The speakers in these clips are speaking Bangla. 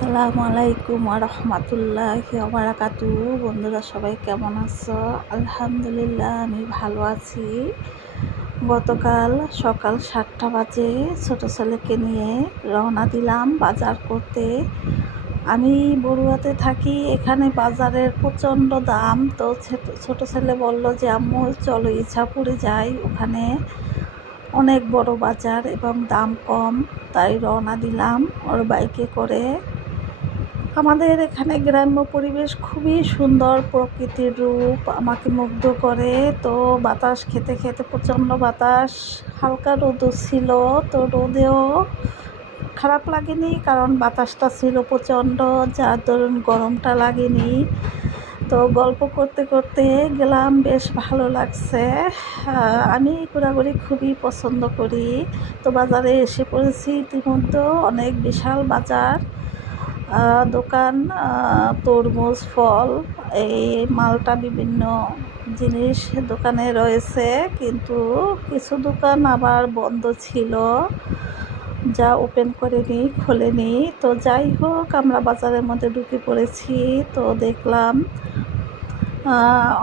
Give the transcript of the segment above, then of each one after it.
আসসালামু আলাইকুম রহমতুল্লাহি ওয়া বারাকাতুহু। বন্ধুরা সবাই কেমন আছো? আলহামদুলিল্লাহ আমি ভালো আছি। গতকাল সকাল 7টা বাজে ছোট ছেলেকে নিয়ে রওনা দিলাম বাজার করতে। আমি বড়ুয়াতে থাকি, এখানে বাজারের প্রচণ্ড দাম। তো ছোট ছেলে বলল যে আম্মু চলো ইছাপুরে যাই, ওখানে অনেক বড় বাজার এবং দাম কম। তাই রওনা দিলাম ওর বাইকে করে। আমাদের এখানে গ্রাম্য পরিবেশ খুবই সুন্দর, প্রকৃতির রূপ আমাকে মুগ্ধ করে। তো বাতাস খেতে খেতে, প্রচণ্ড বাতাস, হালকা রোদও ছিল। তো রোদেও খারাপ লাগেনি, কারণ বাতাসটা ছিল প্রচণ্ড, যার দরুন গরমটা লাগেনি। তো গল্প করতে করতে গেলাম, বেশ ভালো লাগছে। আমি ঘোরাঘুরি খুবই পছন্দ করি। তো বাজারে এসে পড়েছি ইতিমধ্যে, অনেক বিশাল বাজার, দোকান, তরমুজ, ফল, এই মালটা, বিভিন্ন জিনিস দোকানে রয়েছে। কিন্তু কিছু দোকান আবার বন্ধ ছিল, যা ওপেন করেনি, খোলেনি। তো যাই হোক, আমরা বাজারের মধ্যে ঢুকে পড়েছি। তো দেখলাম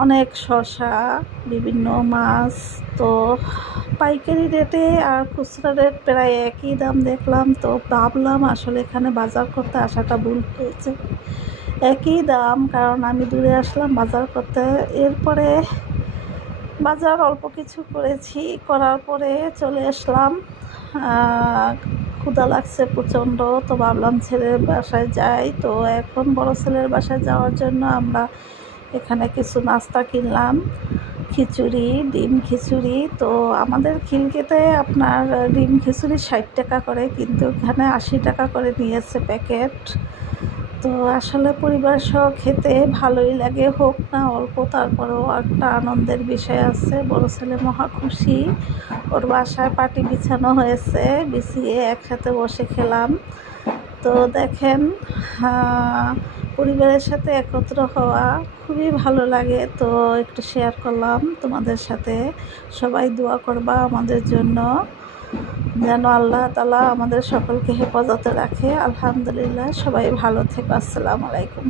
অনেক শসা, বিভিন্ন মাছ। তো পাইকারি রেটে আর খুচরা রেট প্রায় একই দাম দেখলাম। তো ভাবলাম আসলে এখানে বাজার করতে আসাটা ভুল হয়েছে, একই দাম, কারণ আমি দূরে আসলাম বাজার করতে। এরপরে বাজার অল্প কিছু করেছি, করার পরে চলে আসলাম। ক্ষুধা লাগছে প্রচণ্ড। তো ভাবলাম ছেলের বাসায় যাই। তো এখন বড় ছেলের বাসায় যাওয়ার জন্য আমরা এখানে কিছু নাস্তা কিনলাম, খিচুড়ি, ডিম খিচুড়ি। তো আমাদের খিলকেতে আপনার ডিম খিচুড়ি 60 টাকা করে, কিন্তু এখানে 80 টাকা করে নিয়েছে প্যাকেট। তো আসলে পরিবার সহ খেতে ভালোই লাগে, হোক না অল্প, তারপরেও একটা আনন্দের বিষয় আছে। বড় ছেলে মহা খুশি, ওর বাসায় পাটি বিছানো হয়েছে, বিছিয়ে একসাথে বসে খেলাম। তো দেখেন, পরিবারের সাথে একত্র হওয়া খুবই ভালো লাগে। তো একটু শেয়ার করলাম তোমাদের সাথে। সবাই দোয়া করবা আমাদের জন্য, যেন আল্লাহ তাআলা আমাদের সকলকে হেফাজতে রাখে। আলহামদুলিল্লাহ, সবাই ভালো থেকো। আসসালামু আলাইকুম।